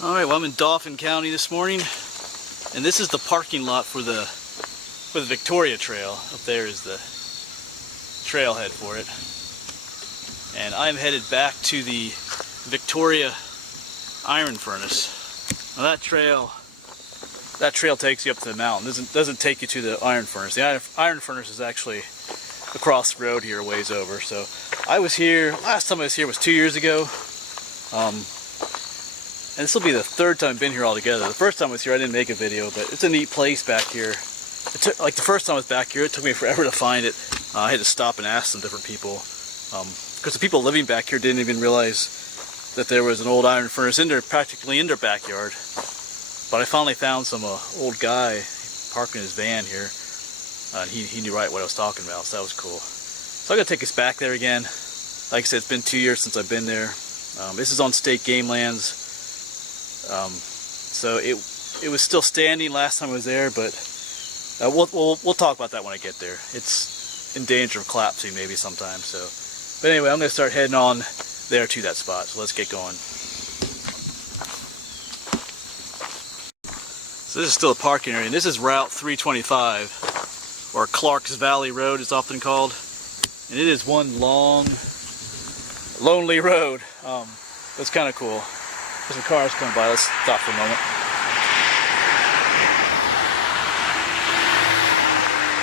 Alright, well I'm in Dauphin County this morning, and this is the parking lot for the Victoria Trail. Up there is the trailhead for it. And I'm headed back to the Victoria Iron Furnace. Now that trail takes you up to the mountain. Doesn't take you to the Iron Furnace. The Iron Furnace is actually across the road here, a ways over. So I was here, last time I was here was 2 years ago. And this will be the third time I've been here altogether. The first time I was here I didn't make a video, but it's a neat place back here. Like the first time I was back here, it took me forever to find it. I had to stop and ask some different people. Because the people living back here didn't even realize that there was an old iron furnace practically in their backyard. But I finally found some old guy parking his van here. And he knew right what I was talking about, so that was cool. So I'm going to take us back there again. Like I said, it's been 2 years since I've been there. This is on state game lands. So it was still standing last time I was there, but we'll talk about that when I get there. It's in danger of collapsing maybe sometime. So, but anyway, I'm going to start heading on there to that spot. So let's get going. So this is still a parking area, and this is Route 325, or Clarks Valley Road it's often called, and it is one long, lonely road. It's kind of cool. There's some cars coming by. Let's stop for a moment.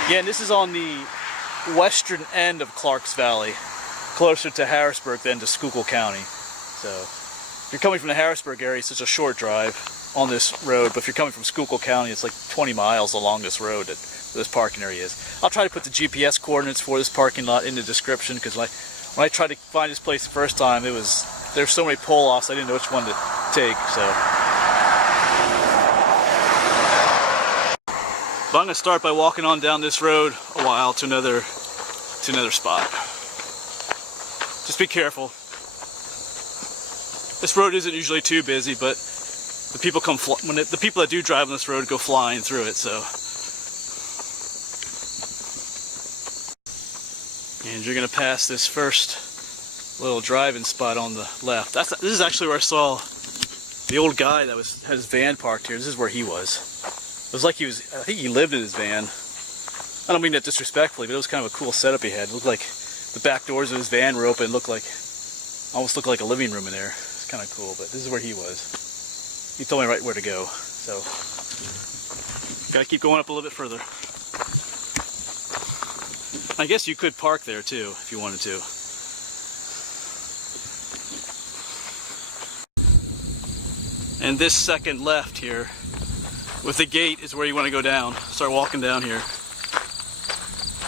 Yeah, and this is on the western end of Clarks Valley, closer to Harrisburg than to Schuylkill County. So if you're coming from the Harrisburg area, it's just a short drive on this road, but if you're coming from Schuylkill County, it's like 20 miles along this road that this parking area is. I'll try to put the GPS coordinates for this parking lot in the description, because when I tried to find this place the first time, there's so many pull-offs, I didn't know which one to take, so. But I'm going to start by walking on down this road a while to another spot. Just be careful. This road isn't usually too busy, but the people the people that do drive on this road go flying through it, so. And you're going to pass this first little driving spot on the left. This is actually where I saw the old guy that had his van parked here. This is where he was. It was like I think he lived in his van. I don't mean that disrespectfully, but it was kind of a cool setup he had. It looked like the back doors of his van were open. Almost looked like a living room in there. It's kind of cool, but this is where he was. He told me right where to go. So, gotta keep going up a little bit further. I guess you could park there too, if you wanted to. And this second left here, with the gate, is where you want to go down. Start walking down here.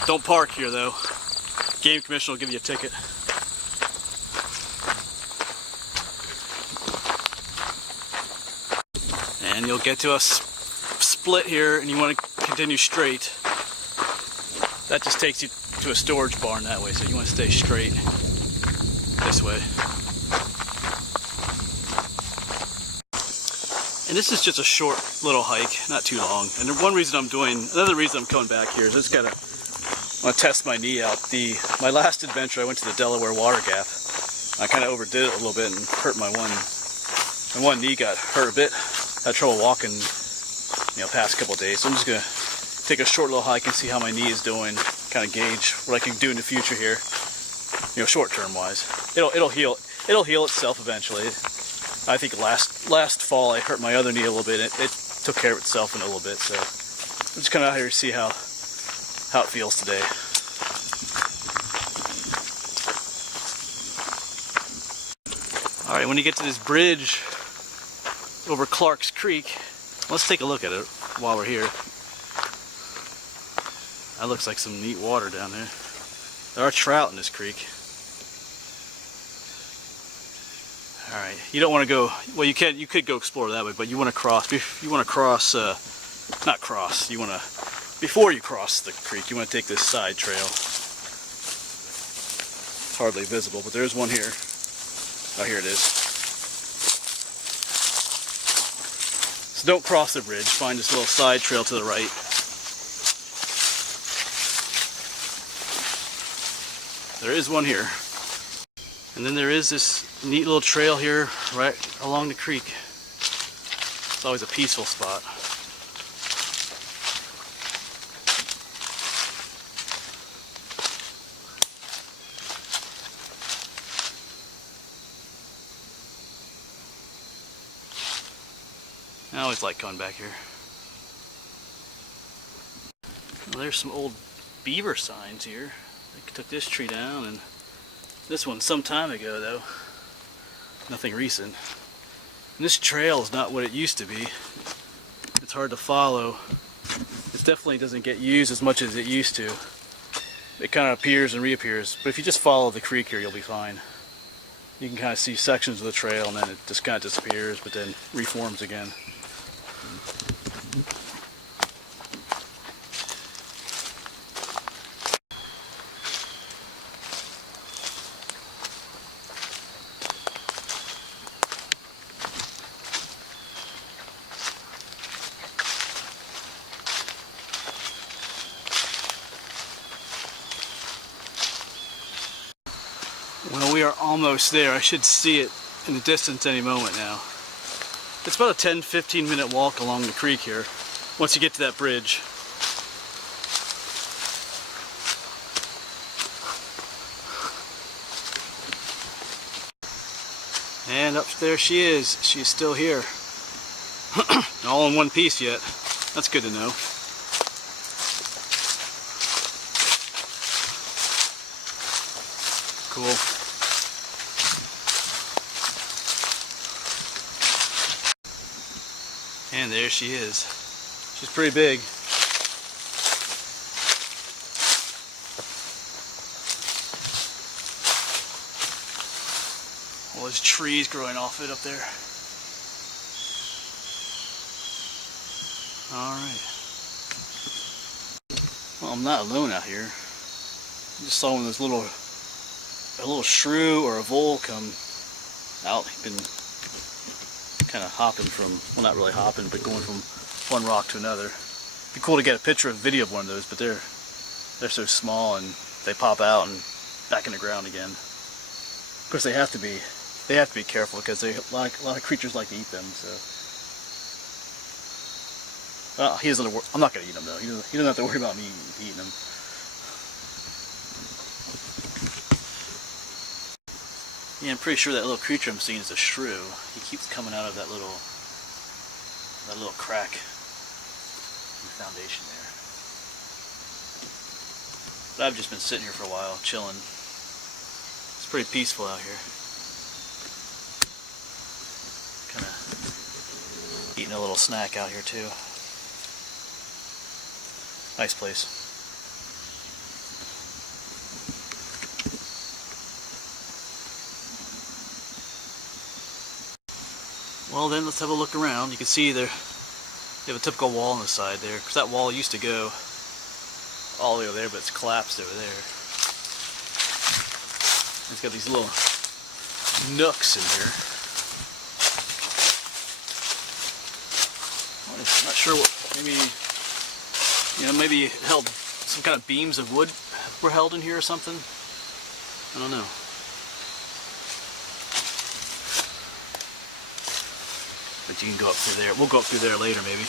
Don't park here though. Game Commission will give you a ticket. And you'll get to a split here, and you want to continue straight. That just takes you to a storage barn that way, so you want to stay straight this way. And this is just a short little hike, not too long. And another reason I'm coming back here is I just want to test my knee out. My last adventure, I went to the Delaware Water Gap. I kind of overdid it a little bit and hurt my one knee got hurt a bit. Had trouble walking, past couple of days. So I'm just gonna take a short little hike and see how my knee is doing. Kind of gauge what I can do in the future here. Short term wise. It'll heal itself eventually. I think last fall I hurt my other knee a little bit. It took care of itself in a little bit, so I'm just coming out here to see how it feels today. Alright, when you get to this bridge over Clarks Creek, let's take a look at it while we're here. That looks like some neat water down there. There are trout in this creek. Alright, you don't want to go, well you could go explore that way, but you want to cross, before you cross the creek, you want to take this side trail. It's hardly visible, but there's one here. Oh, here it is. So don't cross the bridge, find this little side trail to the right. There is one here. And then there is this neat little trail here right along the creek. It's always a peaceful spot. I always like coming back here. Well, there's some old beaver signs here. They took this tree down, and this one some time ago though. Nothing recent. And this trail is not what it used to be. It's hard to follow. It definitely doesn't get used as much as it used to. It kind of appears and reappears. But if you just follow the creek here, you'll be fine. You can kind of see sections of the trail, and then it just kind of disappears, but then reforms again. Well, we are almost there. I should see it in the distance any moment now. It's about a 10-15 minute walk along the creek here, once you get to that bridge. And up there she is. She's still here. All in one piece yet. That's good to know. Cool. And there she is. She's pretty big. All those trees growing off it up there. Alright. Well, I'm not alone out here. I just saw one of those a little shrew or a vole come out. He's been kind of hopping from, well, not really hopping, but going from one rock to another. It'd be cool to get a picture or video of one of those, but they're so small and they pop out and back in the ground again. Of course, they have to be careful because a lot of creatures like to eat them. So, well, he doesn't. I'm not going to eat them though. He doesn't have to worry about me eating them. Yeah, I'm pretty sure that little creature I'm seeing is a shrew. He keeps coming out of that little crack in the foundation there. But I've just been sitting here for a while, chilling. It's pretty peaceful out here. Kind of eating a little snack out here too. Nice place. Well then, let's have a look around. You can see there, they have a typical wall on the side there, because that wall used to go all the way over there, but it's collapsed over there. It's got these little nooks in here. I'm not sure what, maybe held some kind of beams of wood were held in here or something. I don't know. But you can go up through there. We'll go up through there later, maybe.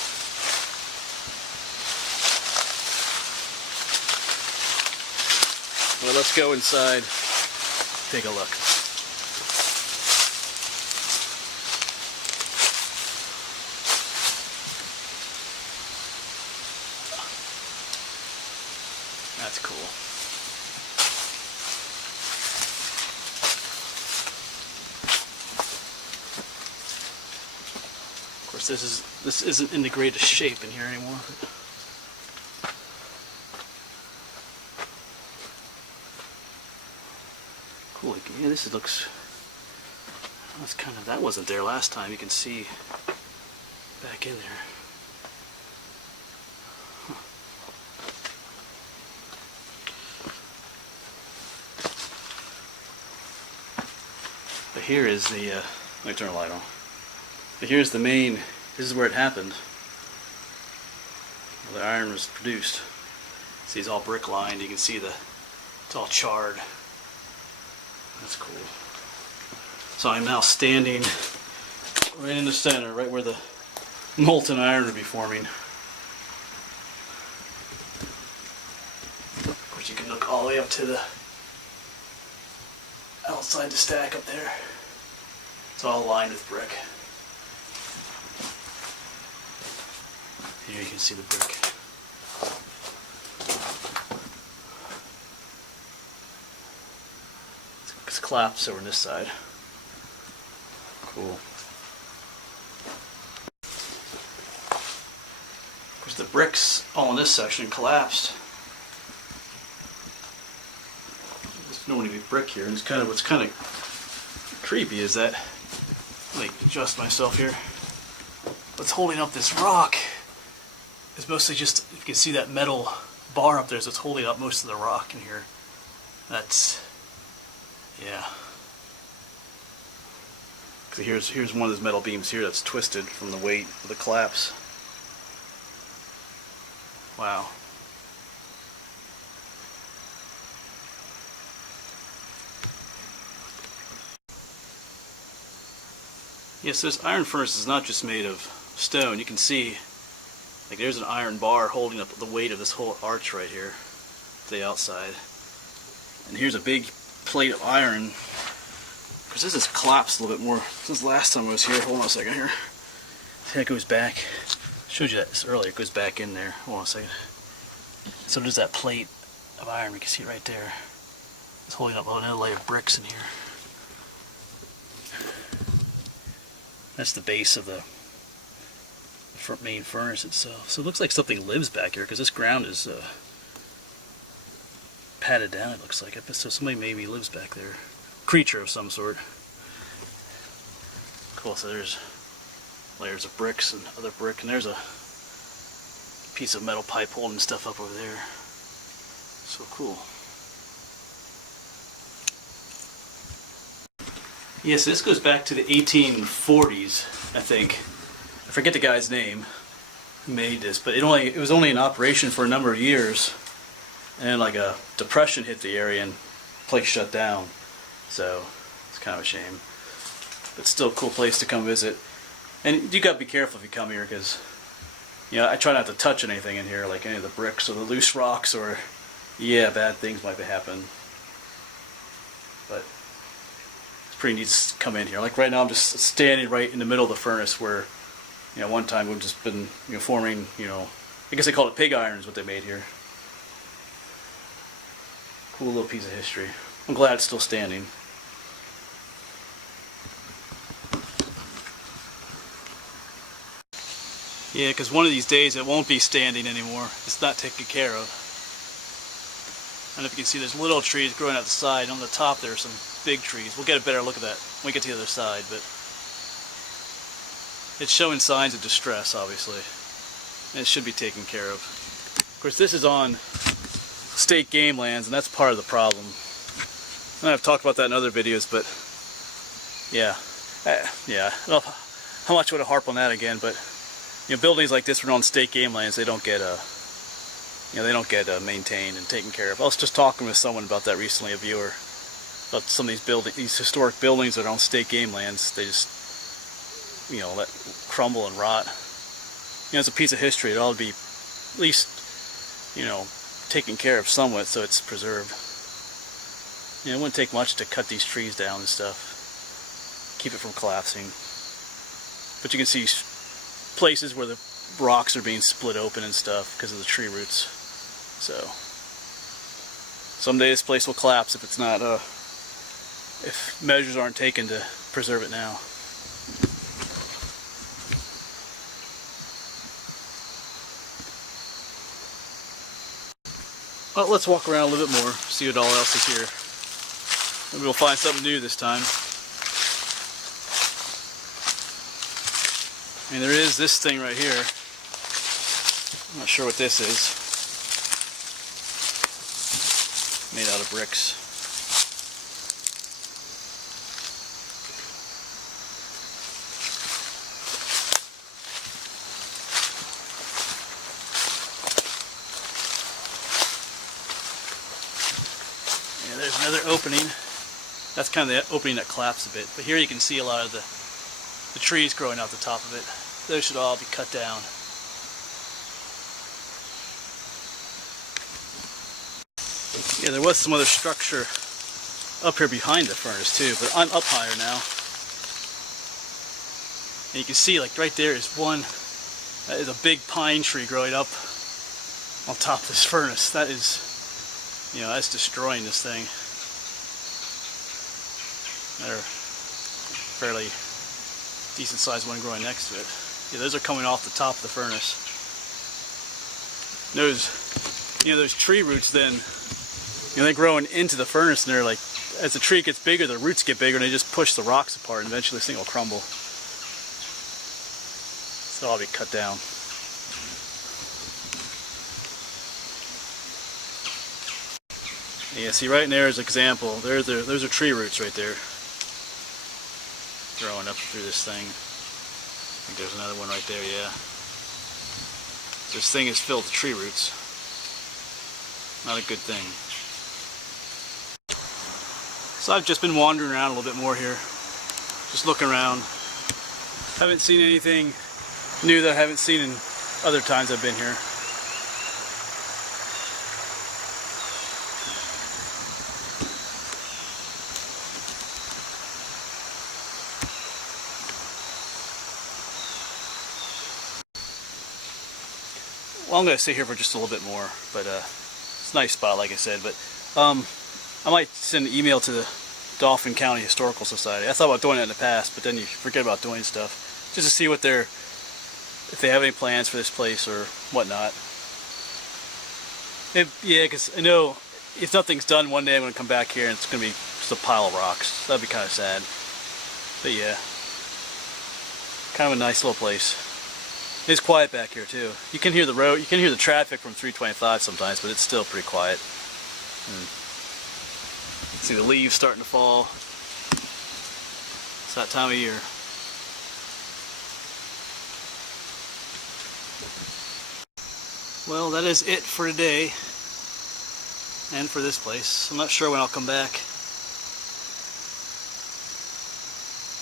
Well, let's go inside, take a look. That's cool. Of course, this isn't in the greatest shape in here anymore. Cool. Yeah, this looks. That's that wasn't there last time. You can see back in there. Huh. But here is the. Let me turn the light on. But here's the main, this is where it happened. Where the iron was produced. See, it's all brick lined. You can see it's all charred. That's cool. So I'm now standing right in the center, right where the molten iron would be forming. Of course, you can look all the way up to the outside the stack up there. It's all lined with brick. Here you can see the brick. It's collapsed over on this side. Cool. Of course, the bricks all in this section collapsed. There's no any brick here, and it's kind of what's kind of creepy is that. Let me adjust myself here. What's holding up this rock is mostly just, if you can see that metal bar up there, so it's holding up most of the rock in here. That's, yeah. Here's one of those metal beams here that's twisted from the weight of the collapse. Wow. Yes, this iron furnace is not just made of stone. You can see, like, there's an iron bar holding up the weight of this whole arch right here to the outside. And here's a big plate of iron. Because this has collapsed a little bit more since last time I was here. Hold on a second here. See, that goes back. I showed you that earlier. It goes back in there. Hold on a second. So there's that plate of iron. You can see it right there. It's holding up another layer of bricks in here. That's the base of the main furnace itself. So it looks like something lives back here because this ground is padded down, it looks like it. So somebody maybe lives back there. Creature of some sort. Cool, so there's layers of bricks and other brick, and there's a piece of metal pipe holding stuff up over there. So cool. Yes, this goes back to the 1840s, I think. I forget the guy's name who made this, but it was only in operation for a number of years, and like a depression hit the area and the place shut down. So it's kind of a shame, but still a cool place to come visit. And you gotta be careful if you come here, because I try not to touch anything in here, like any of the bricks or the loose rocks, or bad things might happen. But pretty neat to come in here. Like right now I'm just standing right in the middle of the furnace where, one time we've just been, forming, I guess they called it pig iron is what they made here. Cool little piece of history. I'm glad it's still standing. Yeah, because one of these days it won't be standing anymore. It's not taken care of. And if you can see, there's little trees growing out the side. And on the top there are some big trees. We'll get a better look at that when we get to the other side, but it's showing signs of distress, obviously, and it should be taken care of. Of course, this is on state game lands, and that's part of the problem. And I've talked about that in other videos, but I don't know how much would I harp on that again, but buildings like this are on state game lands. They don't get maintained and taken care of. I was just talking with someone about that recently, a viewer, about some of these historic buildings that are on state game lands. They just, let crumble and rot. It's a piece of history. It ought to be at least, taken care of somewhat so it's preserved. It wouldn't take much to cut these trees down and stuff, keep it from collapsing. But you can see places where the rocks are being split open and stuff because of the tree roots. So someday this place will collapse if it's not if measures aren't taken to preserve it now. Well, let's walk around a little bit more, see what all else is here. Maybe we'll find something new this time. I mean, there is this thing right here. I'm not sure what this is. Made out of bricks. Yeah, there's another opening. That's kind of the opening that collapsed a bit. But here you can see a lot of the trees growing out the top of it. those should all be cut down. Yeah, there was some other structure up here behind the furnace too, but I'm up higher now. And you can see, like, right there is one, that is a big pine tree growing up on top of this furnace. That is, you know, that's destroying this thing. They're fairly decent sized one growing next to it. Yeah, those are coming off the top of the furnace. Those tree roots then, you know, they're growing into the furnace, and they're like, as the tree gets bigger, the roots get bigger, and they just push the rocks apart, and eventually this thing will crumble. So I'll be cut down. Yeah, see right in there is an example. Those are tree roots right there, growing up through this thing. I think there's another one right there, yeah. This thing is filled with tree roots. Not a good thing. So I've just been wandering around a little bit more here. Just looking around. Haven't seen anything new that I haven't seen in other times I've been here. Well, I'm going to sit here for just a little bit more, but it's a nice spot, like I said. But I might send an email to the Dauphin County Historical Society. I thought about doing that in the past, but then you forget about doing stuff, just to see what if they have any plans for this place or whatnot. Yeah, because I know if nothing's done, one day I'm going to come back here and it's going to be just a pile of rocks. That'd be kind of sad. But yeah, kind of a nice little place. It's quiet back here too. You can hear the road, you can hear the traffic from 325 sometimes, but it's still pretty quiet. See the leaves starting to fall. It's that time of year. Well, that is it for today and for this place. I'm not sure when I'll come back.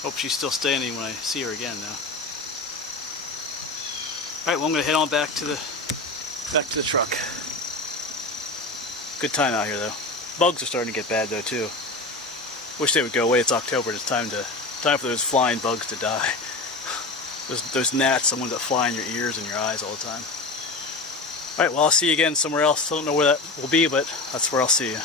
Hope she's still standing when I see her again though. Alright, well, I'm going to head on back to the truck. Good time out here though. Bugs are starting to get bad though too. Wish they would go away. It's October. It's time for those flying bugs to die. Those gnats, the ones that fly in your ears and your eyes all the time. Alright, well, I'll see you again somewhere else. I don't know where that will be, but that's where I'll see you.